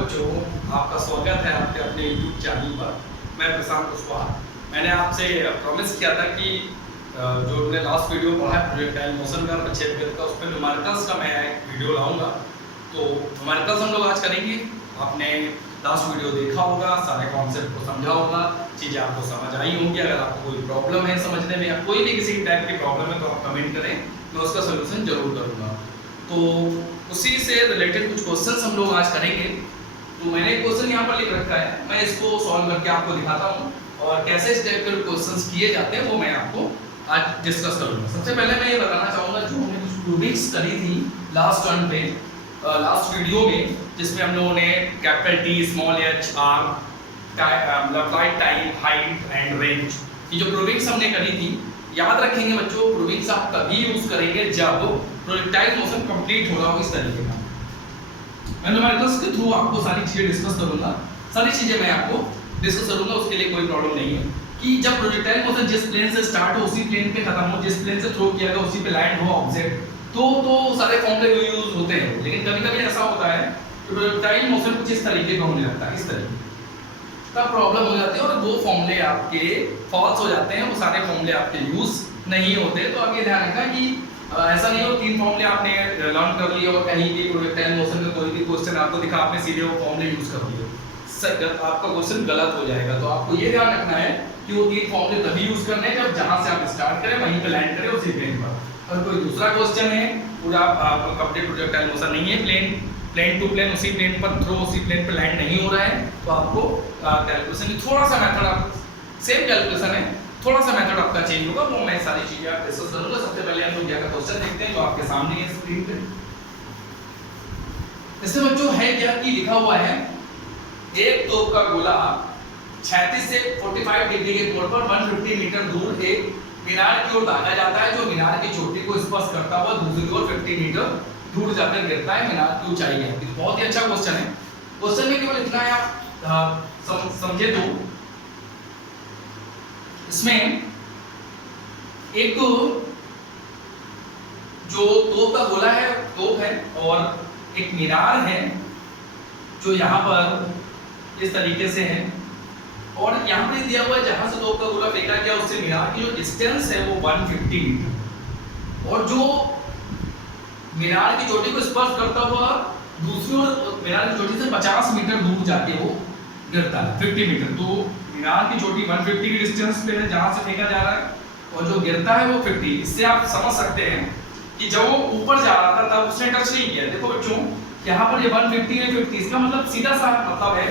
बच्चों, आपका स्वागत है आपके अपने YouTube चैनल पर। मैं प्रशांत कुशवाहा। मैंने आपसे प्रॉमिस किया था कि जो हमने लास्ट वीडियो पढ़ा है प्रोजेक्टाइल मोशन का प्रक्षेपवृत्त का, उस पर न्यूमेरिकल्स का मैं एक वीडियो लाऊंगा। तो न्यूमेरिकल्स हम लोग आज करेंगे। आपने लास्ट वीडियो देखा होगा, सारे कॉन्सेप्ट को समझा होगा, चीज़ें आपको समझ आई होंगी। अगर आपको कोई प्रॉब्लम है समझने में या कोई भी किसी टाइप की प्रॉब्लम है तो आप कमेंट करें, मैं उसका सोल्यूशन जरूर करूँगा। तो उसी से रिलेटेड कुछ क्वेश्चंस हम लोग आज करेंगे। तो मैंने एक क्वेश्चन यहाँ पर लिख रखा है, मैं इसको सॉल्व करके आपको दिखाता हूँ और कैसे इस टाइप के क्वेश्चंस किए जाते हैं वो मैं आपको आज डिस्कस करूँगा। सबसे पहले मैं ये बताना चाहूँगा, जो हमने कुछ प्रूविंग्स करी थी लास्ट टर्न पे, लास्ट वीडियो में, जिसमें हम लोगों ने capital T, small H, R, flight time, height and range की जो प्रूविंग्स हमने करी थी, याद रखेंगे बच्चों, प्रूविंग्स आप तभी यूज करेंगे जब प्रोजेक्टाइल मोशन कंप्लीट हो रहा हो इस तरीके का। मैं न्यूमेरिकल्स के थ्रू आपको सारी चीजें डिस्कस करूंगा, सारी चीजें मैं आपको डिस्कस करूंगा, उसके लिए कोई प्रॉब्लम नहीं है। कि जब प्रोजेक्टाइल मोशन जिस प्लेन से स्टार्ट हो उसी प्लेन पे खत्म हो, जिस प्लेन से थ्रो किया गया उसी पे लैंड हो ऑब्जेक्ट, तो सारे फॉर्मूले यूज होते हैं। लेकिन कभी-कभी ऐसा होता है कि प्रोजेक्टाइल मोशन कुछ इस तरीके का होने लगता है, इस तरीके तब प्रॉब्लम हो जाती है और वो फॉर्मूले आपके फॉल्स हो जाते हैं, वो सारे फॉर्मूले आपके यूज नहीं होते। तो अब ये ध्यान रखना कि ऐसा नहीं हो 3 फॉर्मूले आपने लर्न कर लिए और कहीं भी प्रोजेक्टाइल मोशन का कोई भी क्वेश्चन आपको दिखा, आपने सीधे वो फॉर्मूले यूज कर लिए, आपका क्वेश्चन गलत हो जाएगा। तो आपको ये ध्यान रखना है कि वो 3 फॉर्मूले तभी यूज करने हैं जब जहां से आप स्टार्ट करें वहीं पे लैंड करें उसी प्लेन पर। और कोई दूसरा क्वेश्चन है पूरा कंप्लीट प्रोजेक्टाइल मोशन नहीं है, प्लेन टू प्लेन उसी प्लेन पर थ्रो उसी प्लेन पर लैंड नहीं हो रहा है, तो आपको कैलकुलेशन की थोड़ा सा मेथड, आप सेम कैलकुलेशन है, थोड़ा सा मेथड आपका चेंज होगा, वो मैं सारी चीजें आप डिस्कस करूंगा। सबसे पहले हम लोग क्या का क्वेश्चन देखते हैं जो आपके सामने है स्क्रीन पे। इसमें बच्चों है क्या कि लिखा हुआ है, एक तोप का गोला 36 से 45 डिग्री के कोण पर 150 मीटर दूर एक मीनार की ओर दागा जाता है, जो मीनार की चोटी को स्पर्श करता हुआ दूसरी ओर 50 मीटर दूर जाकर गिरता है। मीनार की ऊंचाई है। बहुत ही अच्छा क्वेश्चन है। क्वेश्चन में केवल इतना है, आप समझे तो इसमें एक जो तोप का गोला है, तोप है, और एक मीनार है जो यहाँ पर इस तरीके से है, और यहाँ पर दिया हुआ है जहां से तोप का गोला फेंका गया उससे मीनार की जो डिस्टेंस है वो 150 मीटर, और जो मीनार की चोटी को स्पर्श करता हुआ दूसरी ओर मीनार की चोटी से 50 मीटर दूर जाके वो गिरता है, 50 मीटर। तो मीनार की चोटी 150 की डिस्टेंस पे है जहां से फेंका जा रहा है, और जो गिरता है वो 50। इससे आप समझ सकते हैं कि जब वो ऊपर जा रहा था तब उसने टच नहीं किया। देखो बच्चों, यहाँ पर ये 150 है 50, इसका मतलब सीधा सा मतलब है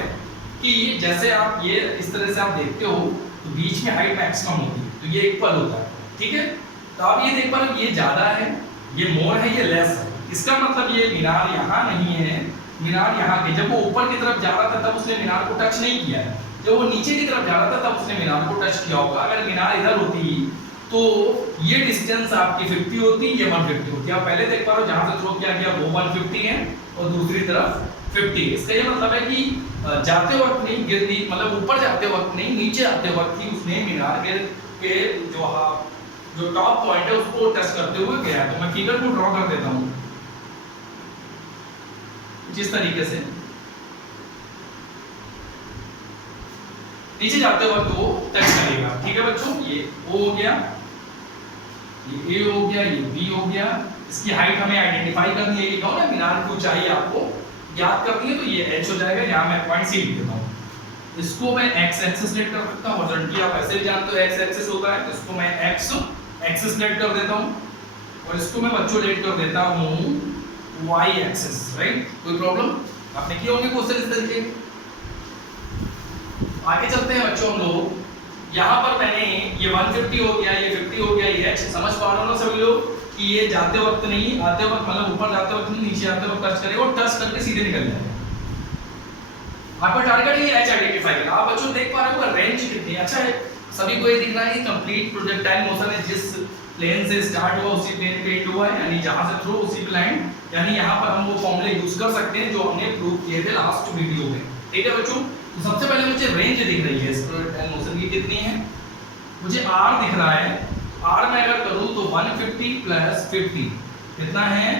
कि जैसे आप ये इस तरह से आप देखते हो तो बीच में हाइट मैक्सिमम होती है, तो ये इक्वल होता है, ठीक है। तो आप ये देख पा रहे हो, ये ज्यादा है, ये मोर है, ये लेस है। इसका मतलब ये मीनार यहाँ नहीं है, मीनार यहाँ पे। जब वो ऊपर की तरफ जा रहा था तब उसने मीनार को टच नहीं किया है, जब वो नीचे की तरफ जा रहा था तब उसने मीनार को टच किया होगा। अगर मीनार इधर होती तो ये डिस्टेंस आपकी 50 होती, ये 150 होती। आप पहले देख पा रहे हो जहां से थ्रो किया गया वो 150 है और दूसरी तरफ 50। इसका ये मतलब है कि जाते वक्त नहीं गिरती, मतलब ऊपर जाते वक्त नहीं, नीचे आते वक्त ही उसने मीनार के जो टॉप पॉइंट है उसको टच करते हुए गया। तो मैं फिगर को ड्रॉ कर देता हूं जिस तरीके से, नीचे जाते वक्त वो टच करेगा, ठीक है बच्चों। ये O हो गया, ये A हो गया, ये B हो गया। इसकी हाइट हमें आइडेंटिफाई करनी है, लिखा हो ना, मीनार की ऊंचाई आपको याद करनी है, तो ये h हो जाएगा। यहाँ मैं पॉइंट C लिख देता हूँ। इसको मैं x एक्सिस लेट कर सकता हूँ, हॉरिजॉन्टली आप ऐसे भी जानते हो x एक्सिस होता है, तो इसको मैं x एक्सिस लेट कर देता हूँ, और इसको मैं बच्चों लेट कर देता हूँ y एक्सिस, राइट। कोई प्रॉब्लम? आपने किए होंगे क्वेश्चन इस तरीके। आगे चलते हैं बच्चों हम लोग। यहाँ पर मैंने ये 150 हो गया, ये 50 हो गया, ये h समझ पा रहे हो ना सभी लोग कि ये जाते वक्त नहीं, आते वक्त, मतलब ऊपर जाते वक्त नहीं, नीचे आते वक्त टच करेगा और टच करके सीधे निकल जाएगा। आपका टारगेट है h आइडेंटिफाई करना। आप बच्चों देख पा रहे हो रेंज कितनी अच्छा है, सभी को ये दिख रहा है कि कंप्लीट प्रोजेक्टाइल मोशन है, जिस प्लेन से स्टार्ट हुआ उसी प्लेन पे एंड हुआ है, यानी जहां से थ्रो उसी पे लैंड। यानी यहाँ पर हम वो फॉर्मूले यूज कर सकते हैं जो हमने प्रूव किए थे लास्ट वीडियो में, ठीक है बच्चों। तो सबसे पहले मुझे रेंज दिख रही है इस प्रोजेक्टाइल मोशन की, कितनी है, मुझे r दिख रहा है। r मैं अगर करूं तो 150 प्लस 50 कितना है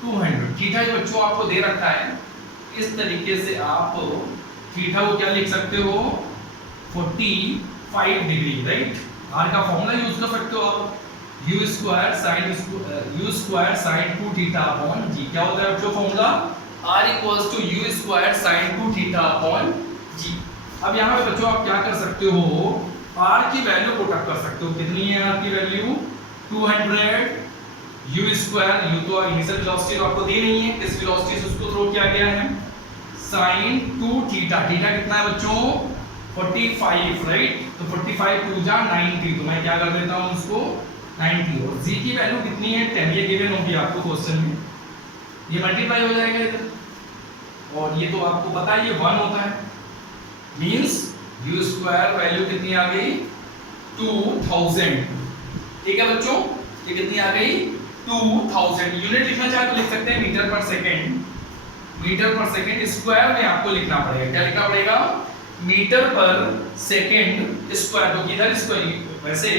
200, ठीक है बच्चों। आपको दे रखा है इस तरीके से आप थीटा को क्या लिख सकते हो 45 डिग्री, राइट। आर का फॉर्मूला यूज कर सकते हो आप, u square sine 2 theta upon g। क्या होता है बच्चों formula, r equals to u square sine 2 theta upon g। अब यहाँ पे बच्चों आप क्या कर सकते हो, r की वैल्यू पुट अप कर सकते हो। कितनी है r की वैल्यू 200, u स्क्वायर, u तो इनिशियल वेलोसिटी तो आपको दी नहीं है, किस वेलोसिटी से उसको थ्रो किया गया है, साइन 2 थीटा। थीटा कितना है बच्चों 45, राइट। तो 45 2 जा 90, तो मैं क्या कर देता हूँ उसको 90। और g की वैल्यू कितनी है 10, ये गिवन होगी आपको क्वेश्चन में, ये मल्टीप्लाई हो जाएगा इधर, और ये तो आपको पता है ये 1 होता है, मींस u स्क्वायर वैल्यू कितनी आ गई 2000। ठीक है बच्चों, ये कितनी आ गई 2000। यूनिट लिखना चाहे तो लिख सकते हैं मीटर पर सेकंड, मीटर पर सेकंड स्क्वायर में आपको लिखना पड़ेगा। क्या लिखना पड़ेगा, मीटर पर सेकंड स्क्वायर। तो किधर स्क्वायर, वैसे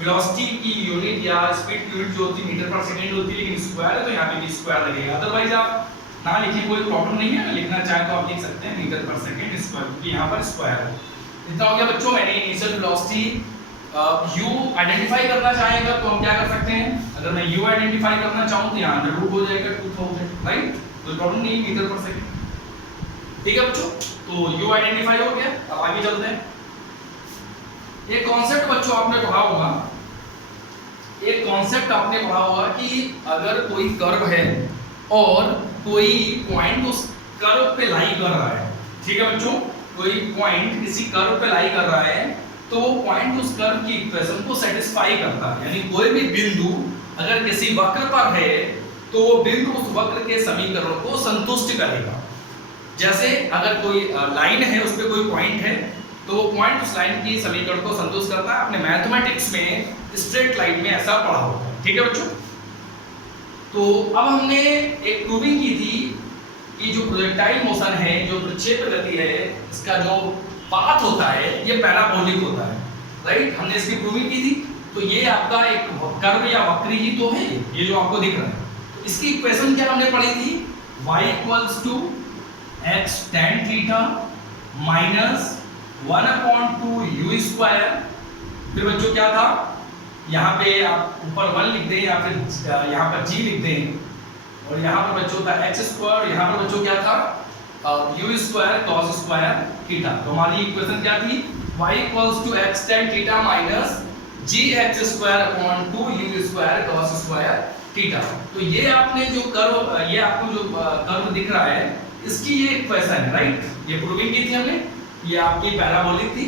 वेलोसिटी की यूनिट या स्पीड की यूनिट जो होती है मीटर पर सेकंड होती है, लेकिन स्क्वायर है तो यहाँ पे भी स्क्वायर लगेगा। अदरवाइज आप ना लिखिए, कोई प्रॉब्लम नहीं है, लिखना चाहे तो आप लिख सकते हैं मीटर पर सेकंड स्क्वायर, क्योंकि यहाँ पर स्क्वायर है। इतना हो गया बच्चों। मैंने इनिशियल वेलोसिटी u आइडेंटिफाई करना चाहेगा तो हम क्या कर सकते हैं, अगर मैं u आइडेंटिफाई करना चाहूँ तो यहाँ अंडर रूट हो जाएगा 2000, राइट। कोई प्रॉब्लम नहीं मीटर पर सेकंड। ठीक है बच्चों, तो u आइडेंटिफाई हो गया। अब आगे चलते हैं। एक कॉन्सेप्ट बच्चों आपने पढ़ा होगा, एक कॉन्सेप्ट आपने पढ़ा होगा कि अगर कोई कर्व है और कोई पॉइंट उस कर्व पे लाई कर रहा है, ठीक है बच्चों, कोई पॉइंट किसी कर्व पे लाई कर रहा है, तो वो पॉइंट उस कर्व की इक्वेशन को सेटिस्फाई करता है। यानी कोई भी बिंदु अगर किसी वक्र पर है तो वो बिंदु उस वक्र के समीकरण को संतुष्ट करेगा। जैसे अगर कोई लाइन है, उस पे कोई पॉइंट है, तो वो पॉइंट उस लाइन की समीकरण को संतुष्ट करता है। आपने मैथमेटिक्स में स्ट्रेट लाइन में ऐसा पढ़ा होगा, ठीक है बच्चों। तो अब हमने एक प्रूविंग की थी कि जो प्रोजेक्टाइल मोशन है, जो प्रक्षेप गति है, इसका जो पाथ होता है ये पैराबोलिक होता है, राइट। हमने इसकी प्रूविंग की थी। तो ये आपका एक कर्व या वक्र ही तो है, ये जो आपको दिख रहा है। तो इसकी इक्वेशन क्या हमने पढ़ी थी, y equals to x tan theta minus 1/2 u square. फिर बच्चों क्या था, यहाँ पे आप ऊपर 1 लिख दें या फिर यहाँ पर g लिख दें, और यहाँ पर बच्चों था x स्क्वायर, यहाँ पर बच्चों क्या था u square cos square theta. तो हमारी इक्वेशन क्या थी, y equals to x tan theta minus gx square upon 2 u square cos square theta. तो ये आपने जो कर्व, ये आपको जो कर्व दिख रहा है, इसकी ये इक्वेशन है, राइट। ये प्रूविंग की थी हमने, ये आपकी पैराबोलिक थी,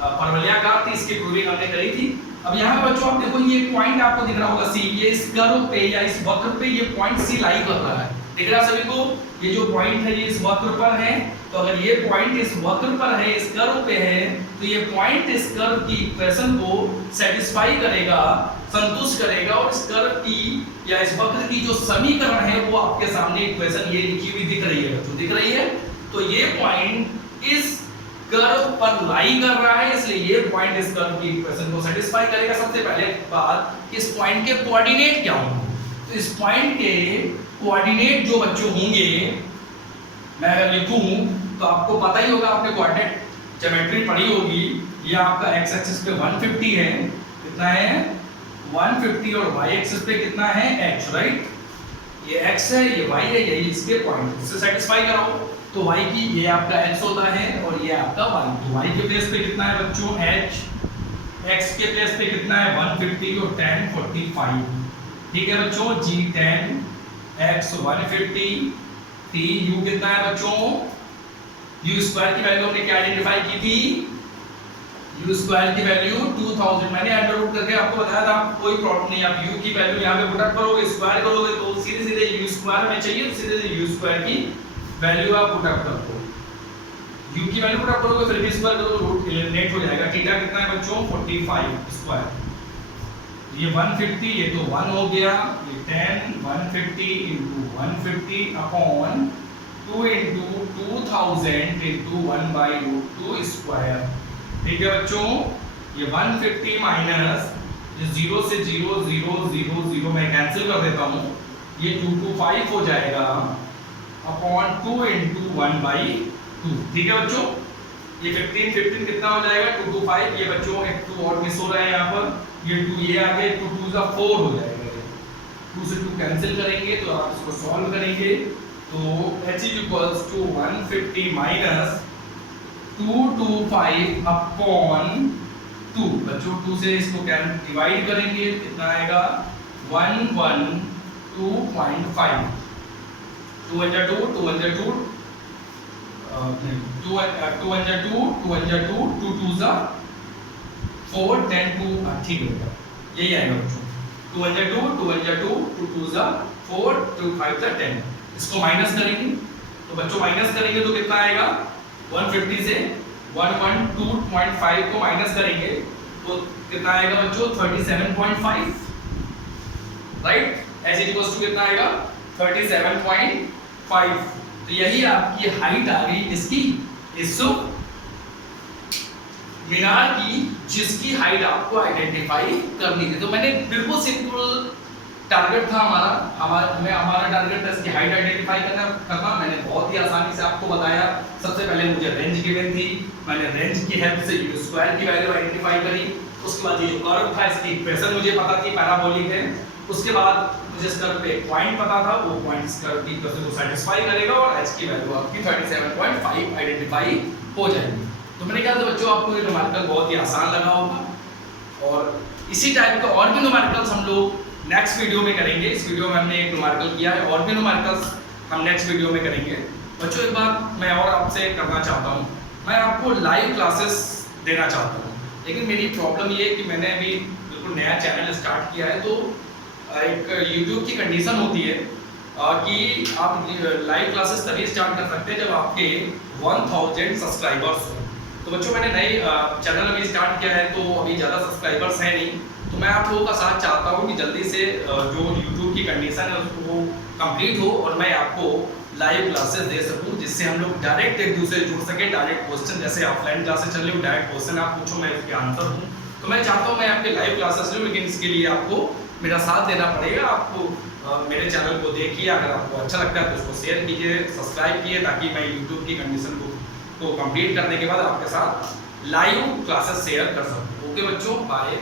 परवलयाकार थी, इसकी प्रूविंग हमने करी थी। अब यहाँ पर बच्चों आप देखो ये पॉइंट आपको दिख रहा होगा C, ये इस कर्व पे या इस वक्र पे ये पॉइंट C लाई कर रहा है, दिख रहा है सभी को। ये जो पॉइंट है ये इस वक्र पर है, तो अगर ये पॉइंट इस वक्र पर है, इस कर्व पे है, तो ये पॉइंट इस कर्व की इक्वेशन को सेटिस्फाई करेगा, संतुष्ट करेगा, और इस कर्व की या इस वक्र की जो समीकरण है वो आपके सामने इक्वेशन ये लिखी हुई दिख रही है बच्चों, दिख रही है। तो ये पॉइंट इस कर्व पर लाई कर रहा है, इसलिए ये पॉइंट इस कर्व की इक्वेशन को सेटिस्फाई करेगा। सबसे पहले बात, इस पॉइंट के कोऑर्डिनेट क्या होंगे। तो इस पॉइंट के कोऑर्डिनेट जो बच्चों होंगे, मैं अगर लिखूं तो आपको पता ही होगा, आपने कोऑर्डिनेट ज्योमेट्री पढ़ी होगी। ये आपका x एक्सिस पे 150 है, कितना है 150, और y एक्सिस पे कितना है h, राइट। ये x है, ये y है, यही इसके पॉइंट, इससे सेटिस्फाई कराओ। तो y की ये आपका x होता है और ये आपका y। तो y के प्लेस पे कितना है बच्चों h, x के प्लेस पे कितना है 150 और tan 45, ठीक है बच्चों। g tan x 150, t u कितना है बच्चों, u स्क्वायर की वैल्यू हमने क्या आइडेंटिफाई की थी, u स्क्वायर की वैल्यू 2000। मैंने अंडर रूट करके आपको बताया था, कोई प्रॉब्लम नहीं। आप u की वैल्यू यहाँ पे पुट अप करोगे, स्क्वायर करोगे तो सीधे सीधे u स्क्वायर में चाहिए, तो सीधे सीधे u स्क्वायर की वैल्यू आप पुट अप कर दो। u की वैल्यू पुट अप करोगे फिर भी स्क्वायर करो तो रूट एलिमिनेट हो जाएगा। थीटा कितना है बच्चों 45 स्क्वायर, ये 150, ये तो 1 हो गया, ये 10 150 into 150 upon 2 into 2000 into 1/√2 square, ठीक है बच्चों। ये 150 माइनस ये 0 से 0 0 0 0 मैं कैंसिल कर देता हूँ, ये 225 हो जाएगा अपॉन 2 इंटू 1/2। ठीक है बच्चों, ये 15 कितना हो जाएगा 2 to 5। ये बच्चों एक 2 और मिस हो रहा है यहाँ पर, ये 2 ये आ गया, 2 2 4 हो जाएगा। 2 से 2 कैंसिल करेंगे तो आप इसको सॉल्व करेंगे तो h is equals to 150 minus 225 upon 2। बच्चों 2 से इसको क्या डिवाइड करेंगे, कितना आएगा 112.5। 2 1 2 2 1 2 2 2 2 जा 4 10 2 ठीक है, यही आएगा बच्चों। 2 1 2 2 1 2 2 2 जा 4 2 5 जा 10। इसको माइनस करेंगे तो बच्चों माइनस करेंगे तो कितना आएगा 150 से 112.5 को माइनस करेंगे तो कितना आएगा बच्चों 37.5, right. As it equals to कितना आएगा 37.5। तो यही आपकी हाइट आ गई इसकी, इस मीनार की, जिसकी हाइट आपको आइडेंटिफाई करनी थी। तो मैंने बिल्कुल सिंपल टारगेट था हमारा टारगेट था इसकी हाइट आइडेंटिफाई करना। मैंने बहुत ही आसानी से आपको बताया। सबसे पहले मुझे रेंज गिवन थी, मैंने रेंज की हेल्प से यू स्क्वायर की वैल्यू आइडेंटिफाई करी। उसके बाद ये जो कर्व था इसकी इक्वेशन मुझे पता थी, पैराबोलिक है। उसके बाद मुझे इस कर्व पे पॉइंट पता था, वो पॉइंट इस कर्व की इक्वेशन को सैटिस्फाई करेगा और h की वैल्यू आपकी 37.5 आइडेंटिफाई हो जाएगी। तो मैंने कहा था बच्चों आपको ये न्यूमेरिकल बहुत ही आसान लगा होगा, और इसी टाइप का और भी न्यूमेरिकल्स हम लोग नेक्स्ट वीडियो में करेंगे। इस वीडियो में हमने एक न्यूमेरिकल किया है, और भी न्यूमेरिकल्स हम नेक्स्ट वीडियो में करेंगे। बच्चों एक बात मैं और आपसे करना चाहता हूँ, मैं आपको लाइव क्लासेस देना चाहता हूँ, लेकिन मेरी प्रॉब्लम ये है कि मैंने अभी बिल्कुल नया चैनल स्टार्ट किया है। तो एक यूट्यूब की कंडीशन होती है कि आप लाइव क्लासेस तभी स्टार्ट कर सकते हैं जब आपके 1000 सब्सक्राइबर्स हो। तो बच्चों मैंने नई चैनल अभी स्टार्ट किया है, तो अभी ज़्यादा सब्सक्राइबर्स हैं नहीं, तो मैं आप लोगों का साथ चाहता हूँ कि जल्दी से जो यूट्यूब की कंडीशन है उसको कंप्लीट हो और मैं आपको लाइव क्लासेस दे सकूँ, जिससे हम लोग डायरेक्ट एक दूसरे जुड़ सके। डायरेक्ट क्वेश्चन, जैसे ऑफलाइन क्लासेस चल रही हो, डायरेक्ट क्वेश्चन आप पूछो, मैं उसके आंसर दूँ। तो मैं चाहता हूँ मैं आपके लाइव क्लासेस लूँ, लेकिन इसके लिए आपको मेरा साथ देना पड़ेगा। आपको मेरे चैनल को देखिए, अगर आपको अच्छा लगता है तो उसको शेयर कीजिए, सब्सक्राइब कीजिए, ताकि मैं यूट्यूब की कंडीशन को कंप्लीट करने के बाद आपके साथ लाइव क्लासेस शेयर कर सकूँ। ओके बच्चों, बाय।